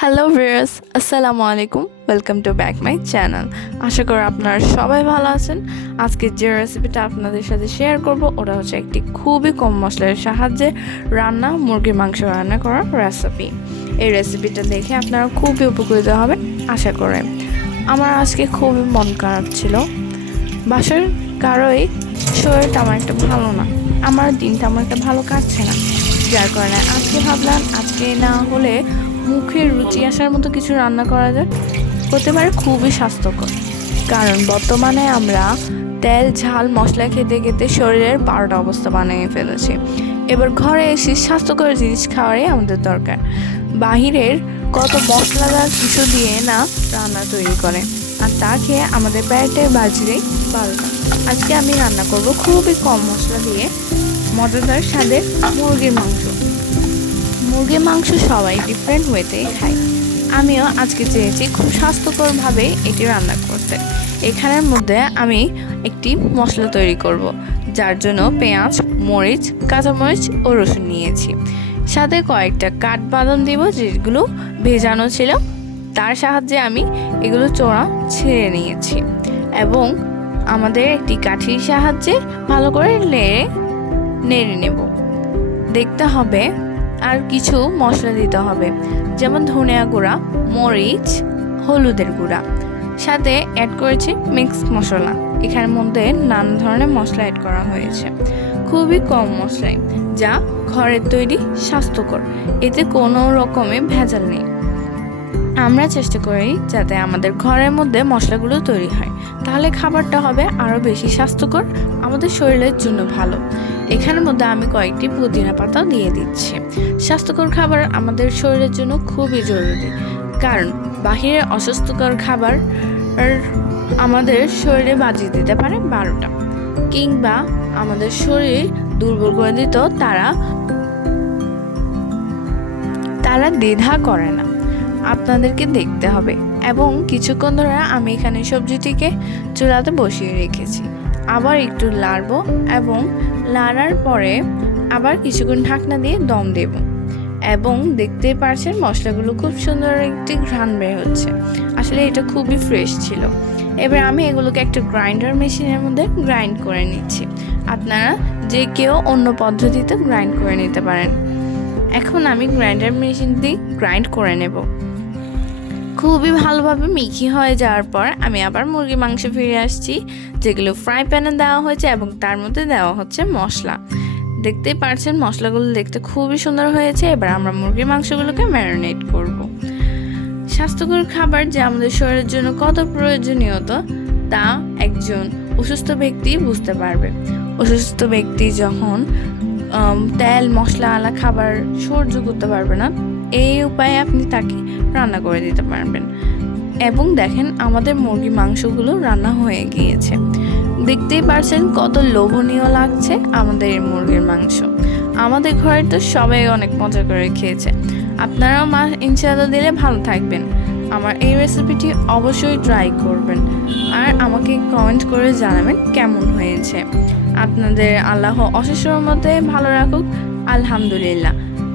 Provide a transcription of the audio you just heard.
Hello viewers আসসালামু আলাইকুম welcome to back my channel আশা করি আপনারা সবাই ভালো আছেন। আজকে যে রেসিপিটা আপনাদের সাথে শেয়ার করব, ওটা হচ্ছে একটি খুবই কম মশলার সাহায্যে রান্না মুরগির মাংস রান্না করার রেসিপি এই রেসিপিটা দেখে আপনারা খুবই উপকৃত হবেন, আশা করে। আমার আজকে খুবই মন খারাপ ছিল। বাসার কারোই শরীরটা আমার একটা ভালো না। আমার দিনটা আমার একটা ভালো কাটছে না। যার কারণে আজকে ভাবলাম, আজকে না হলে মুখের রুচি আসার মতো কিছু রান্না করা যায়, হতে পারে খুবই স্বাস্থ্যকর। কারণ বর্তমানে আমরা তেল, ঝাল, মশলা খেতে খেতে শরীরের বারোটা অবস্থা বানিয়ে ফেলেছি। এবার ঘরে এসে স্বাস্থ্যকর জিনিস খাওয়ারই আমাদের দরকার। বাহিরের কত মশলাদার কিছু দিয়ে না রান্না তৈরি করে। আর তা খেয়ে আমাদের পেটে বাজরে বারোটা। আজকে আমি রান্না করব খুবই কম মশলা দিয়ে, মজাদার স্বাদের মুরগির মাংস। মুরগির মাংস সবাই ডিফারেন্ট ওয়েতেই খায়। আমিও আজকে চেয়েছি খুব স্বাস্থ্যকরভাবে এটি রান্না করতে। এখানের মধ্যে আমি একটি মশলা তৈরি করব, যার জন্য পেঁয়াজ, মরিচ, কাঁচামরিচ ও রসুন নিয়েছি। সাথে কয়েকটা কাঠবাদাম দিব যেগুলো ভেজানো ছিল, তার সাহায্যে আমি এগুলো চোড়া ছেড়ে নিয়েছি এবং আমাদের একটি কাঠির সাহায্যে ভালো করে নেড়ে নেড়ে নেব। দেখতে হবে আর কিছু মশলা দিতে হবে। যেমন ধনিয়া গুঁড়া, মরিচ, হলুদের গুঁড়া। সাথে অ্যাড করেছি মিক্স মশলা। এখানের মধ্যে নানা ধরনের মশলা অ্যাড করা হয়েছে। খুবই কম মশলায় যা ঘরের তৈরি স্বাস্থ্যকর। এতে কোনো রকমের ভেজাল নেই। আমরা চেষ্টা করি যাতে আমাদের ঘরের মধ্যে মশলাগুলো তৈরি হয়। তাহলে খাবারটা হবে আরও বেশি স্বাস্থ্যকর, আমাদের শরীরের জন্য ভালো। এখানের মধ্যে আমি কয়েকটি পুদিনা পাতাও দিয়ে দিচ্ছি। স্বাস্থ্যকর খাবার আমাদের শরীরের জন্য খুবই জরুরি। কারণ বাহিরে অস্বাস্থ্যকর খাবার আমাদের শরীরে বাজিয়ে দিতে পারে বারোটা। কিংবা আমাদের শরীর দুর্বল করে দিত তারা তারা দ্বিধা করে না। আপনাদেরকে দেখতে হবে। এবং কিছুক্ষণ ধরে আমি এখানে সবজিটিকে চুলাতে বসিয়ে রেখেছি। আবার একটু লাড়বো এবং লাড়ার পরে আবার কিছুক্ষণ ঢাকনা দিয়ে দম দেব। এবং দেখতে পারছেন মশলাগুলো খুব সুন্দর একটি ঘ্রাণ বের হচ্ছে। আসলে এটা খুবই ফ্রেশ ছিল। এবার আমি এগুলোকে একটা গ্রাইন্ডার মেশিনের মধ্যে গ্রাইন্ড করে নিচ্ছি। আপনারা যে কেউ অন্য পদ্ধতিতে গ্রাইন্ড করে নিতে পারেন। এখন আমি গ্রাইন্ডার মেশিন দিয়ে গ্রাইন্ড করে নেব। খুবই ভালোভাবে মিহি হয়ে যাওয়ার পর আমি আবার মুরগি মাংস ফিরে আসছি, যেগুলো ফ্রাই প্যানে দেওয়া হয়েছে এবং তার মধ্যে দেওয়া হচ্ছে মশলা। দেখতেই পারছেন, মশলাগুলো দেখতে খুবই সুন্দর হয়েছে। এবার আমরা মুরগির মাংসগুলোকে ম্যারিনেট করব। স্বাস্থ্যকর খাবার যে আমাদের শরীরের জন্য কত প্রয়োজনীয়তা তা একজন অসুস্থ ব্যক্তি বুঝতে পারবে। অসুস্থ ব্যক্তি যখন তেল, মশলা আলা খাবার সহ্য করতে পারবে না এই উপায়ে আপনি তাকে রান্না করে দিতে পারবেন। এবং দেখেন আমাদের মুরগি মাংসগুলো রান্না হয়ে গিয়েছে। দেখতেই পারছেন কত লোভনীয় লাগছে আমাদের এই মুরগির মাংস। আমাদের ঘরে তো সবাই অনেক মজা করে খেয়েছে। আপনারাও মা, ইনশাআল্লাহ দিলে ভালো থাকবেন। আমার এই রেসিপিটি অবশ্যই ট্রাই করবেন। আর আমাকে কমেন্ট করে জানাবেন কেমন হয়েছে। আপনাদের আল্লাহ অশেষ মধ্যে ভালো রাখুক। আলহামদুলিল্লাহ।